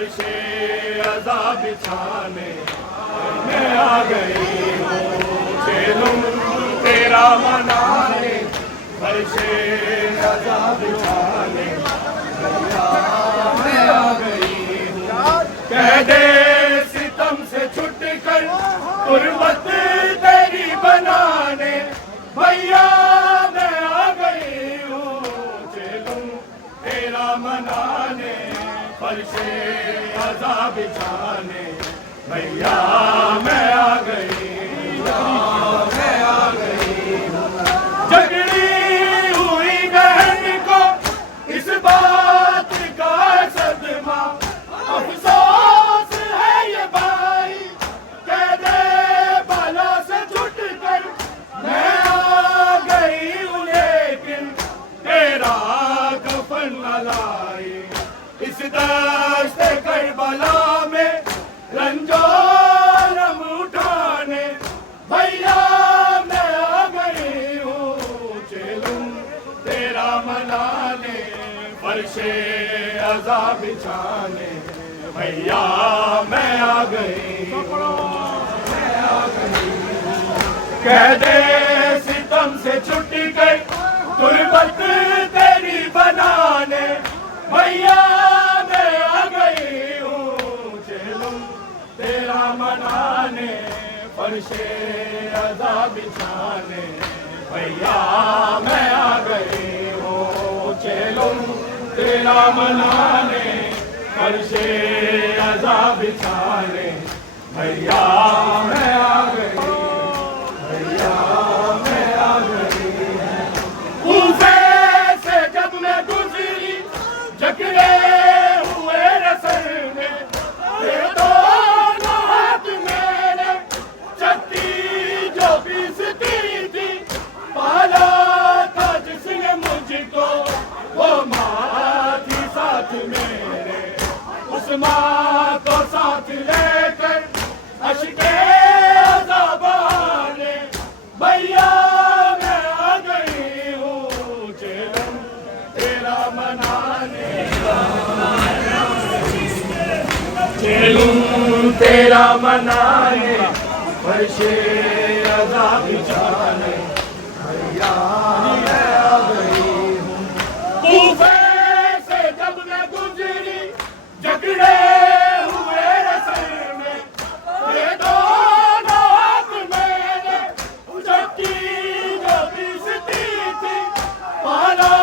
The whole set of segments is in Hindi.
फर्शे अज़ा बिछाने मैं आ गई हूँ, चलूं तेरा मनाने, फर्शे अज़ा बिछाने मैं आ गई हूँ। कह दे सितम से छुट कर गुर्बत तेरी बनाने, भैया मैं आ गई हूँ, चलूं तेरा मनाने, फर्शे अज़ा बिछाने भैया मैं आ गई, मैं आ गई हूँ। झगड़ी हुई बहन को इस बात का सदमा, अफसोस है ये भाई, कह दे बाला से छुट कर मैं आ गई हूँ, लेकिन तेरा कफन न लाई। इस दश्त करबला में रंजोरम उठाने भैया मैं आ गई हूँ, चलूं तेरा मनाने, फर्शे अज़ा बिछाने भैया मैं आ गई हूँ, मैं आ गई हूँ। कह दे सितम से छुट कर गुर्बत तेरी बनाने, भैया मैं आ गई हूँ, चलूं तेरा मनाने, फर्शे अज़ा बिछाने भैया मैं आ गई हूँ, चलूं तेरा मनाने, फर्शे अज़ा बिछाने भैया मैं आ गई, भैया मैं आ गई। कूफे से जब मैं गुजरी जकड़े हुए रसल में, ये दोनों हाथ मेरे चक्की जो पीसती थी, पाला था जिसने मुझको वो माँ थी साथ मेरे, उस माँ को साथ लेकर अश्के अज़ा बहाने भैया मैं आ गई हूँ, चलूं तेरा मनाने, चलूं तेरा मनाने, फर्शे अज़ा बिछाने भैया मैं आ गई हूँ। कूफे से जब मैं गुजरी जकड़े हुए रसल में, ये दोनों हाथ मेरे चक्की जो पीसती थी, पाला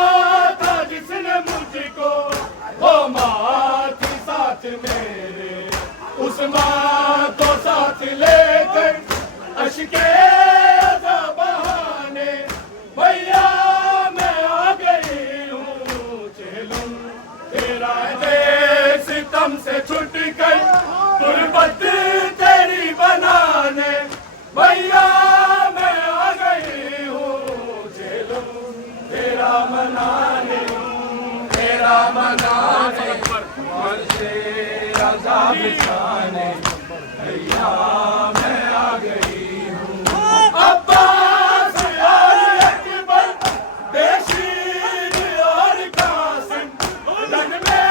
था जिसने मुझको वो माँ थी साथ मेरे, उस माँ को साथ लेकर अश्के अज़ा बहाने भैया मैं आ गई हूँ, चलूं तेरा दे सितम से छुट कर गुर्बत तेरी बनाने भैया मैं आ गई हूँ, चलूं तेरा मनाने, तेरा मनाने, फर्शे अज़ा बिछाने भैया मैं आ गई हूँ। अब्बास और अकबर, बेशीर और कासिम रन में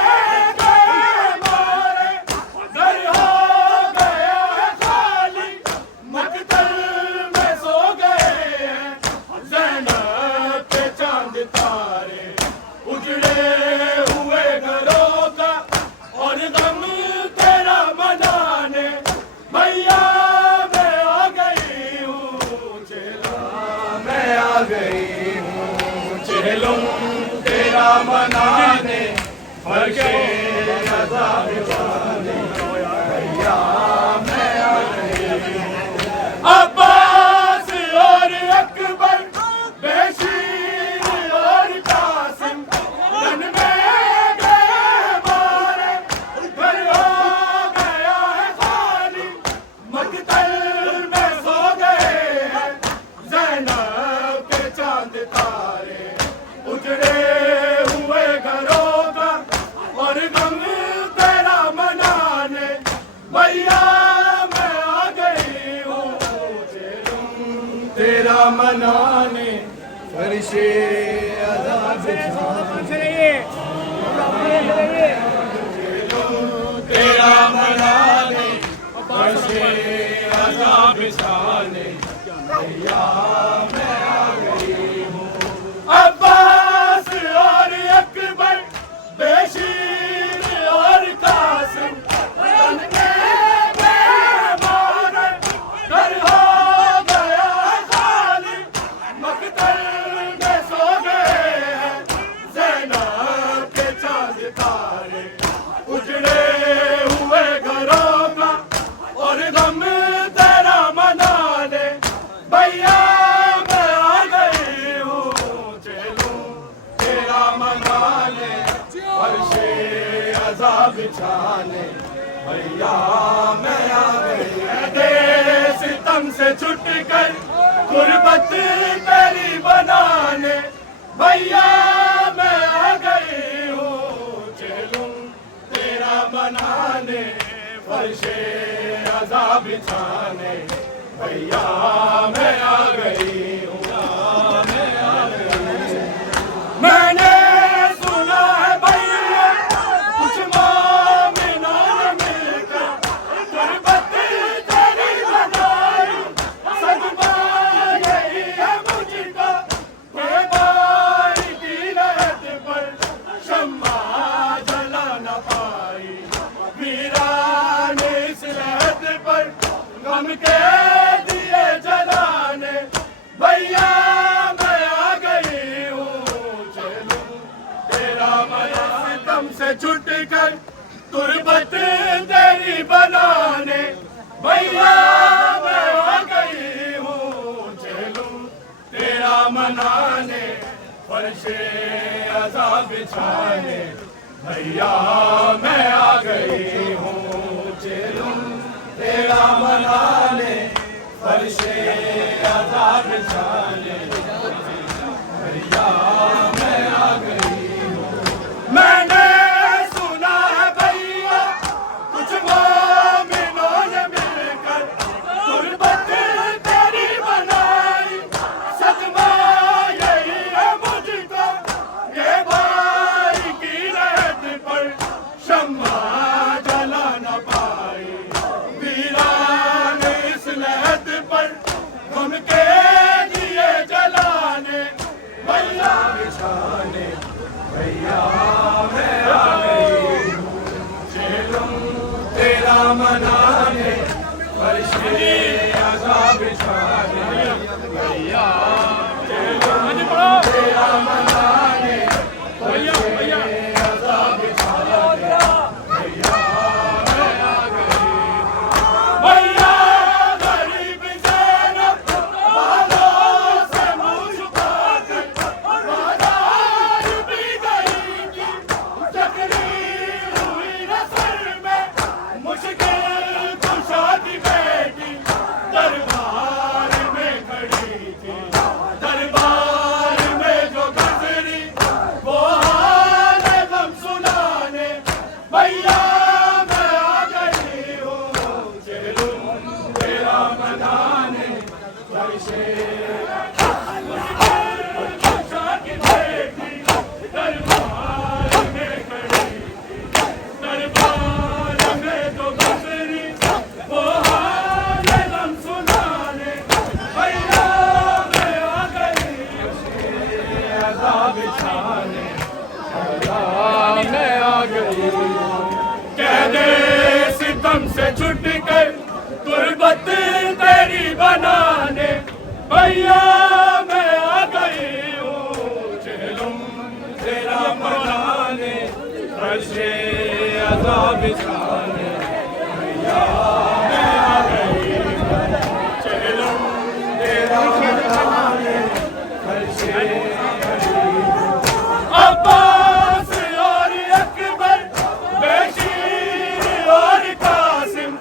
गए मारे, घर हो गया है खाली, मकतल में सो गए हैं ज़ैनब के चांद तारे, उजड़े हुए घरों का और गम तेरा मनाने भैया मैं आ गई हूँ, चलूं मैं आ गई हूँ, चलूं तेरा मनाने, फर्शे अज़ा बिछाने भैया मैं आ गई हूँ। अब्बास और अकबर, बेशीर और कासिम रन में गए मारे, घर हो गया है खाली, मकतल में सो गए हैं ज़ैनब के चांद तारे, उजड़े हुए घरों का और गम तेरा मनाने भैया मैं आ गई हूँ, चलूं तेरा मनाने, फर्शे अज़ा बिछाने फर्शे अज़ा बिछाने भैया मैं आ गई हूँ। अब्बास और अकबर, बेशीर और कासिम तन में मेहमान, घर हो गया खाली, मकतल में सो गए हैं ज़ैनब के चांद तारे। उजड़े हुए घरों का और गम तेरा मनाने भैया मैं आ गई हूँ। चलूं तेरा मनाने फर्शे अज़ा बिछाने भैया मैं आ गई। दे सितम से छुट कर गुर्बत तेरी बनाने भैया मैं आ गई हूँ। चलूं तेरा मनाने फर्शे अज़ा बिछाने भैया मैं आ गई हूँ। मैंने सुना है भैया कुछ मोमिनों ने मिलकर गुर्बत तेरी बनाई। सदमा यही है मुझको के बारी की लहद पर शम्मा जला न पाई। वीरान इस लहद पर गम के दिए जलाने भैया मैं आ गई हूँ। चलूं तेरा मना सितम से छुट कर तुरबत तेरी बनाने भैया मैं आ गई हूँ। चलूं तेरा मनाने फर्शे अज़ा बिछाने भैया मैं आ गई हूँ। चलूं तेरा मनाने फर्शे अज़ा बिछाने भैया मैं आ गई हूँ। मैंने सुना है भैया कुछ मोमिनों ने मिलकर गुर्बत तेरी बनाई। सदमा यही है मुझको ये भाई की रहत पर शम्मा जला न पाई। वीरान इस लहद पर गम के दिए जलाने भैया बिछाने भैया मैं आ गई हूँ। चलूं तेरा मनाने फर्शे अज़ा बिछाने भैया चलूं तेरा मनाने फर्शे अज़ा बिछाने भैया मैं आ गई हूँ। भैया गरीब ज़ैनब बालों से मुँह छुपाकर बाजार भी गई थी। तकरीर हुई न सर में मुश्किल कुशा की बेटी दरबार में खड़ी थी। दरबार में जो गुज़री वो हाल गम सुनाने भैया मैं आ गई हूँ। चलूं तेरा मनाने फर्शे कुशा की बेटी दरबार में खड़ी थी। दरबार में जो गुज़री वो हाल गम सुनाने भैया मैं आ गई हूँ। अज़ा बिछाने भैया मैं आ गई हूँ। कह दे सितम से छुट कर गुर्बत तेरी बनाने भैया मैं आ गई हूँ। चलूं तेरा मनाने फर्शे अज़ा बिछाने भैया मैं आ गई हूँ। चलूं तेरा मनाने फर्शे अब्बास और अकबर, बेशीर और कासिम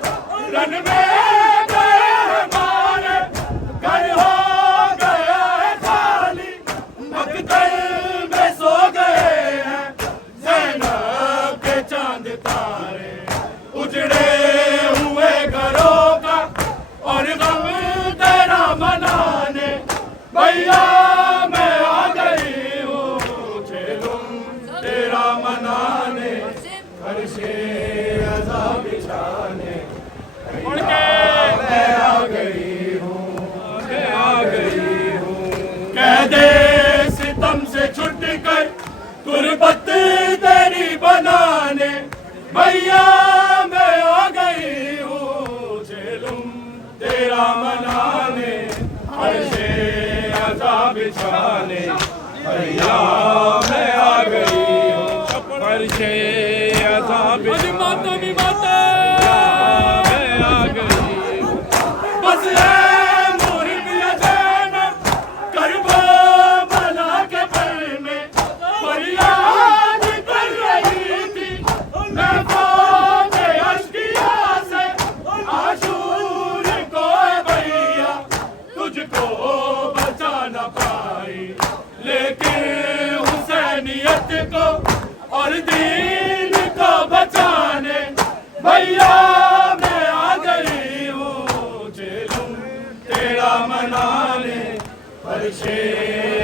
फर्शे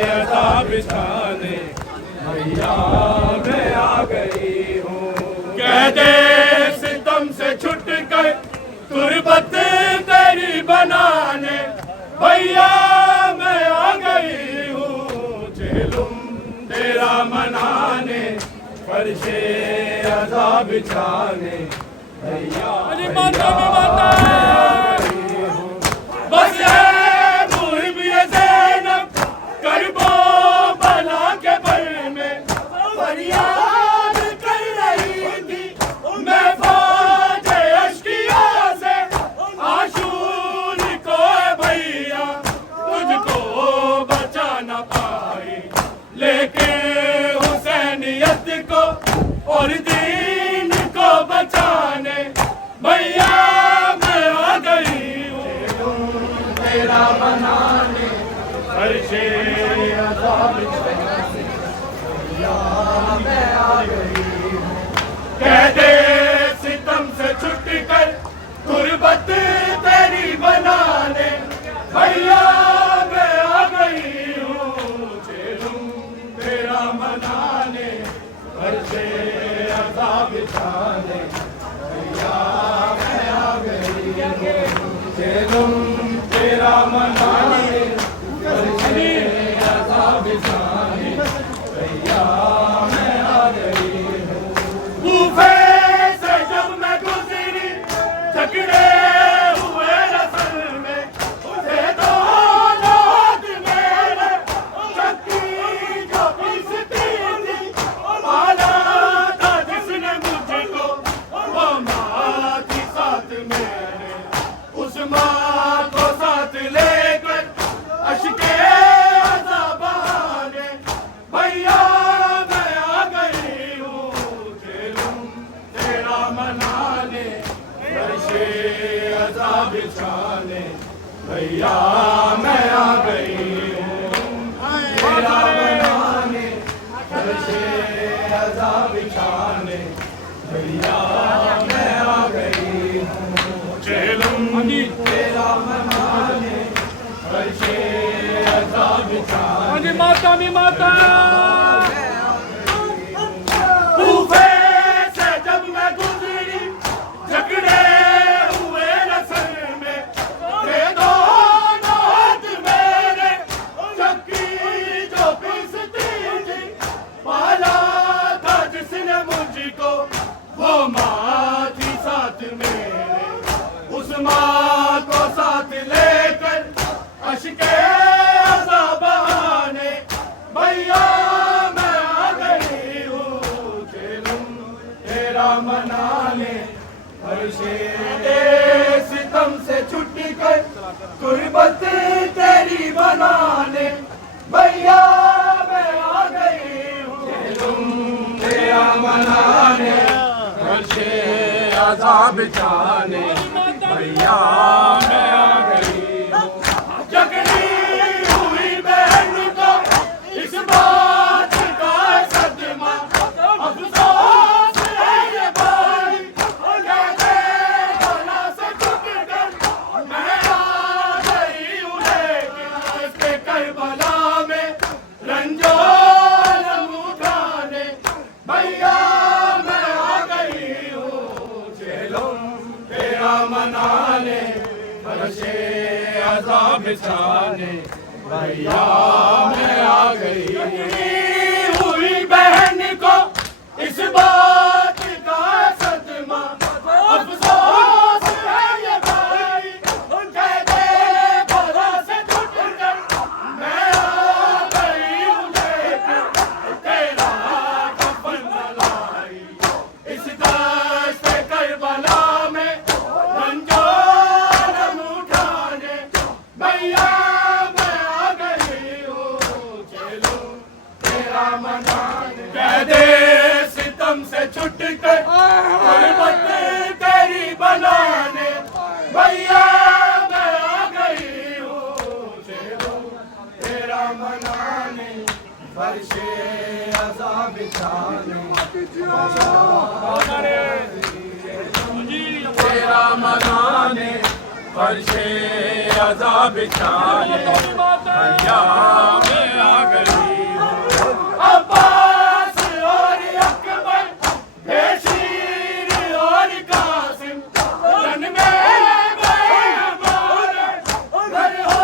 अज़ा बिछाने भैया मैं आ गई हूँ। कह दे सितम से छुट कर तुरबत तेरी बनाने भैया मैं आ गई हूँ। चेलुम तेरा मनाने फर्शे अज़ा बिछाने भैया मैं आ गई हूँ। बस है मुहिब ये ज़ैनब करबो बला के बर में फरियाद कर रही थी मैं फाजे अश्किया से आशूर को भैया तुझको बचा न पाई लेके हुसैनियत को और दीन को बचाने भैया मैं आ गई हूँ। तेरा बनाने फर्शे अज़ा बिछाने भैया मैं आ गई हूँ। कह दे सितम से छुट कर तुरबत तेरी बनाने भैया मैं आ गई हूँ। चेलुम तेरा मनाने फर्शे अज़ा बिछाने भैया मैं आ गई हूँ। चेलुम तेरा मनाने फर्शे अज़ा बिछाने भैया मैं आ गई हूँ। कूफे से जब मैं गुजरी झगड़े हुए रसल में उसे दो लोग मेरे चक्की जो पीसती थी माला था जिसने मुझको वो माँ थी साथ मेरे उस माँ को साथ लेकर अश्के अज़ा बहाने भैया मैं आ गई हूँ। चेलुम तेरा मनाने फर्शे अज़ा बिछाने भैया मैं आ गई हूँ। तेरा मनाने फर्शे अज़ा बिछाने भैया मैं आ गई हूँ। चेलुम तेरा मनाने फर्शे अज़ा बिछाने माता कूफे से जब मैं गुजरी झगड़े हुए रसल में ये दोनों हाथ मेरे चक्की जो पीसती थी पाला था जिसने मुझको वो माँ थी साथ मेरे उस माँ को साथ लेकर अश्के अज़ा बहाने भैया मैं आ गई हूँ। चेलुम तेरा मनाने फर्शे सितम से छुट कर तुरबत तेरी बनाने भैया मैं आ गई हूँ। चेलुम तेरा मनाने फर्शे अज़ा बिछाने भैया मैं आ गई हूँ। जगड़ी हुई बहन को इस बात का सदमा अफसोस है ये भाई कहते बला से छुट कर मैं आ गई हूँ लेकिन इसके करबला में रंजो अलम उठाने भैया मैं आ गई हूँ। चेलुम तेरा मनाने फर्शे अज़ा बिछाने भैया मैं आ गई हुई बहन को इस बात का सदमा अफसोस है ये भाई कहते बला से छुट कर मैं आ गई हूँ लेकिन तेरा कफन न लाई इस दश्त करबला में रंजो अलम उठाने भैया मैं आ गई हूँ। चेलुम तेरा मनाने कह दे सितम से छुट कर गुरबत तेरी बनाने भैया मैं आ गई हूँ। चेलुम तेरा मनाने फर्शे अज़ा बिछाने तेरा मनाने फर्शे अज़ा बिछाने भैया मैं आ गई हूँ। अब्बास और अकबर, बेशीर और कासिम, रन में गए हमारे, घर हो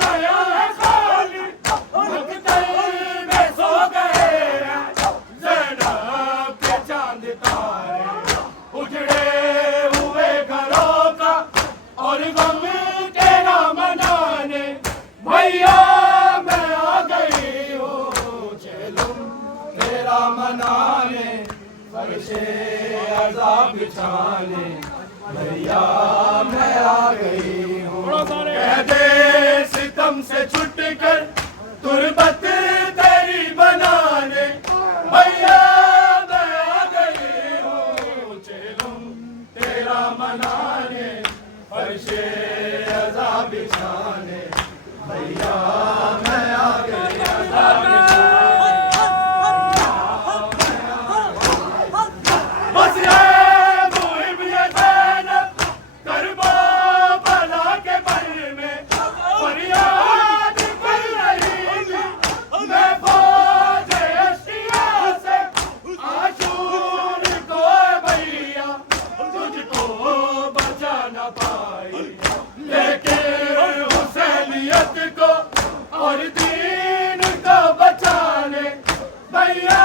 गया है खाली, मकतल में सो गए हैं ज़ैनब के चांद तारे, उजड़े हुए घरों का और गम तेरा मनाने, भैया मैं आ गई हूँ चलूं तेरा मनाने, फर्शे अर्ज़ा बिछाने, भैया मैं आ गई हूँ। कह दे सितम से छुट कर तुरबत तेरी बनाने, भैया मैं आ गई हूँ चलूं तेरा मनाने, फर्शे अर्ज़ा बिछाने, भैया मैं आ गई अर्ज़ा बिछाने। बस ये मुहिम ये ज़ैनब करबला के बल में फरियाद कर रही थी, मैं फौज अश्किया से आशूर को भैया तुझको बचा न पाई, लेकिन हुसैनियत को और दीन को बचाने, भैया